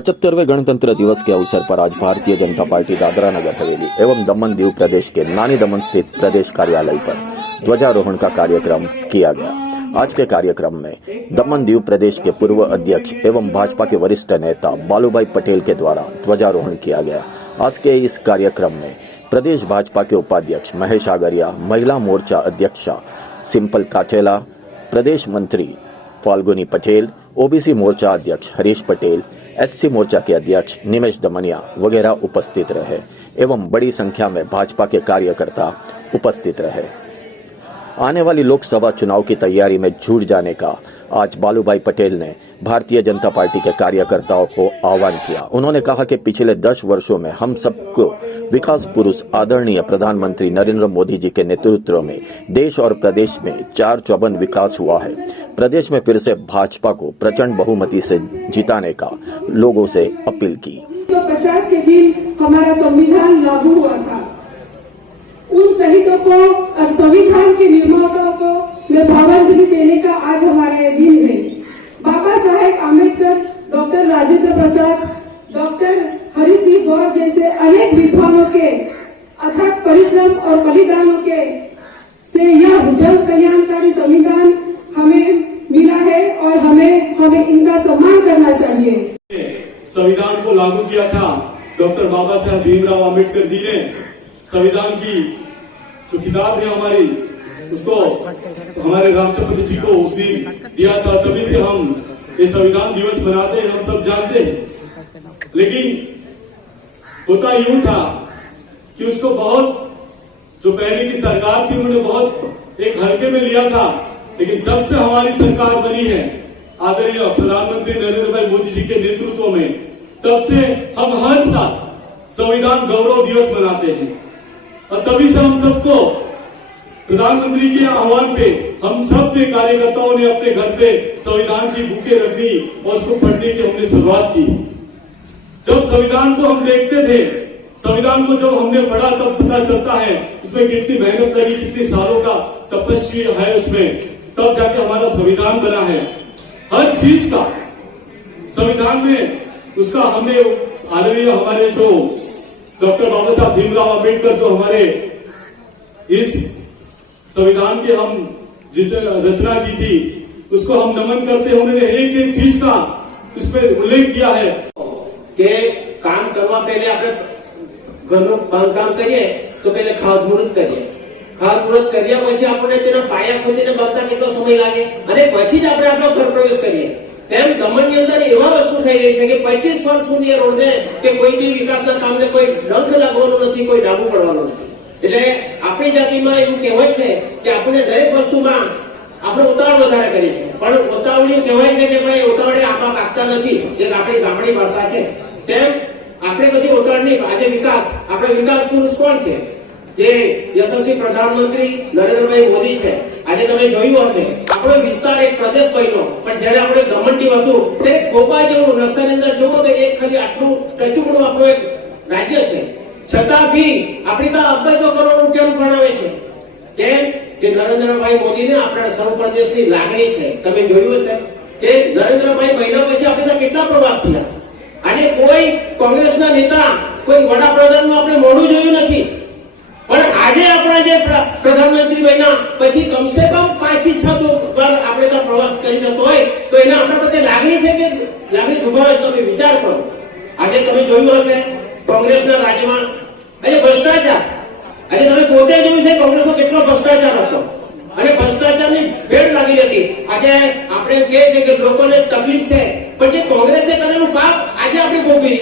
75वें गणतंत्र दिवस के अवसर पर आज भारतीय जनता पार्टी दादरा नगर हवेली एवं दमन दीव प्रदेश के नानी दमन स्थित प्रदेश कार्यालय पर ध्वजारोहण का कार्यक्रम किया गया। आज के कार्यक्रम में दमन दीव प्रदेश के पूर्व अध्यक्ष एवं भाजपा के वरिष्ठ नेता बालूभाई पटेल के द्वारा ध्वजारोहण किया गया। आज के इस कार्यक्रम में प्रदेश भाजपा के उपाध्यक्ष महेश आगरिया, महिला मोर्चा अध्यक्षा सिंपल काचेला, प्रदेश मंत्री फाल्गुनी पटेल, ओबीसी मोर्चा अध्यक्ष हरीश पटेल, एससी मोर्चा के अध्यक्ष निमेश दमनिया वगैरह उपस्थित रहे एवं बड़ी संख्या में भाजपा के कार्यकर्ता उपस्थित रहे। आने वाली लोकसभा चुनाव की तैयारी में जुट जाने का आज बालूभाई पटेल ने भारतीय जनता पार्टी के कार्यकर्ताओं को आह्वान किया। उन्होंने कहा कि पिछले 10 वर्षों में हम सबको विकास पुरुष आदरणीय प्रधानमंत्री नरेंद्र मोदी जी के नेतृत्व में देश और प्रदेश में 4 चौबंद विकास हुआ है। प्रदेश में फिर से भाजपा को प्रचंड बहुमती से जिताने का लोगों से अपील की। 1950 के दिन हमारा संविधान लागू हुआ था। उन शहीदों को और संविधान के निर्माताओं को मैं भावांजलि देने का आज हमारा यह दिन है। बाबा साहेब आम्बेडकर, डॉक्टर राजेंद्र प्रसाद, डॉक्टर हरि सिंह गौर जैसे अनेक विद्वानों के अथक परिश्रम और बलिदानों के से यह जन कल्याणकारी संविधान हमें मिला है और हमें इनका सम्मान करना चाहिए। संविधान को लागू किया था डॉक्टर बाबा साहेब भीमराव आम्बेडकर जी ने। संविधान की जो किताब है हमारी, उसको हमारे राष्ट्रपति जी को उस दिन दिया था। तभी से हम ये संविधान दिवस मनाते हैं, हम सब जानते हैं। लेकिन होता यूं था कि उसको बहुत जो पहले की सरकार थी उन्होंने बहुत एक हल्के में लिया था। लेकिन जब से हमारी सरकार बनी है आदरणीय प्रधानमंत्री नरेंद्र भाई मोदी जी के नेतृत्व में, तब से हम हर साल संविधान गौरव दिवस मनाते हैं। और तभी से हम सबको प्रधानमंत्री के आह्वान पे हम सब ने कार्यकर्ताओं ने अपने घर पे संविधान की बुकें रखी और उसको पढ़ने की हमने शुरुआत की। जब संविधान को हम देखते थे, संविधान को जब हमने पढ़ा तब पता चलता है इसमें कितनी मेहनत लगी, कितने सालों का तपस्या है उसमें, तब जाके हमारा संविधान बना है। हर चीज का संविधान में उसका हमने आदरणीय हमारे जो डॉक्टर बाबा साहब भीमराव आम्बेडकर जो हमारे इस संविधान की हम जिस रचना की थी उसको हम नमन करते हैं। उन्होंने एक एक चीज का उसमें उल्लेख किया है कि काम करवा पहले આપણે ઘરનું બાંધકામ કરીએ તો પહેલે ખાતમુહૂર્ત કરીએ। ખાતમુહૂર્ત કર્યા પછી આપણે તેના પાયા ખોદીને બાંધતા કેટલો સમય લાગે અને પછી જ આપણે આપણો ઘર પ્રવેશ કરીએ। તેમ દમણની અંદર એવા વસ્તુ થઈ રહી છે કે 25 વર્ષ સુધી એ રોડને કે કોઈ બી વિકાસના કામને કોઈ ડંખ લાગવાનો નથી, કોઈ ડાબુ પડવાનો નથી। એટલે આપણી જાતિમાં એવું કહેવાય છે કે આપણે દરેક વસ્તુમાં આપણે ઉતાવળ વધારે કરીએ છીએ, પણ ઉતાવળિયું કહેવાય છે કે ભાઈ ઉતાવળે આપા પાકતા નથી, એક આપણી ગામડી ભાષા છે। તેમ આપણે બધી ઉતાવળની આજે વિકાસ આપણે વિકાસ પુરુષ કોણ છે? જે યશસ્વી પ્રધાનમંત્રી નરેન્દ્રભાઈ મોદી છે। આજે તમે જોયું હશે આપણો વિસ્તાર એક પ્રદેશ બન્યો, પણ જ્યારે આપણે દમણની હતું તે ગોપા જેવું નકશાની અંદર જોવો તો એક ખાલી આટલું ટચુકડું આપણું એક રાજ્ય છે, છતાં બી આપણી તો અબજો કરોડ રૂપિયાનું ભણાવે છે। કેમ કે નરેન્દ્રભાઈ મોદીને આપણા સર્વ પ્રદેશની લાગણી છે। તમે જોયું હશે કે નરેન્દ્રભાઈ મહિના પછી આપણે કેટલા પ્રવાસ થયા। આજે કોઈ કોંગ્રેસના નેતા કોઈ વડાપ્રધાનનું આપણે મોઢું જોયું નથી, પણ આજે આપણા જે પ્રધાનમંત્રી બન્યા પછી કમસે કમ 5 થી 6 વાર આપણે તો પ્રવાસ કરી જતો હોય તો એને આપણા પ્રત્યે લાગણી છે કે લાગણી દુભાવે? તમે વિચાર કરો। આજે તમે જોયું હશે કોંગ્રેસના રાજ્યમાં આજે ભ્રષ્ટાચાર, આજે તમે પોતે જોયું છે કોંગ્રેસમાં કેટલો ભ્રષ્ટાચાર હતો અને ભ્રષ્ટાચારની ભેટ લાગી હતી। આજે આપણે કહે છે કે લોકોને તકલીફ છે, પણ જે કોંગ્રેસે કરેલું પાપ આજે આપણે ભોગવી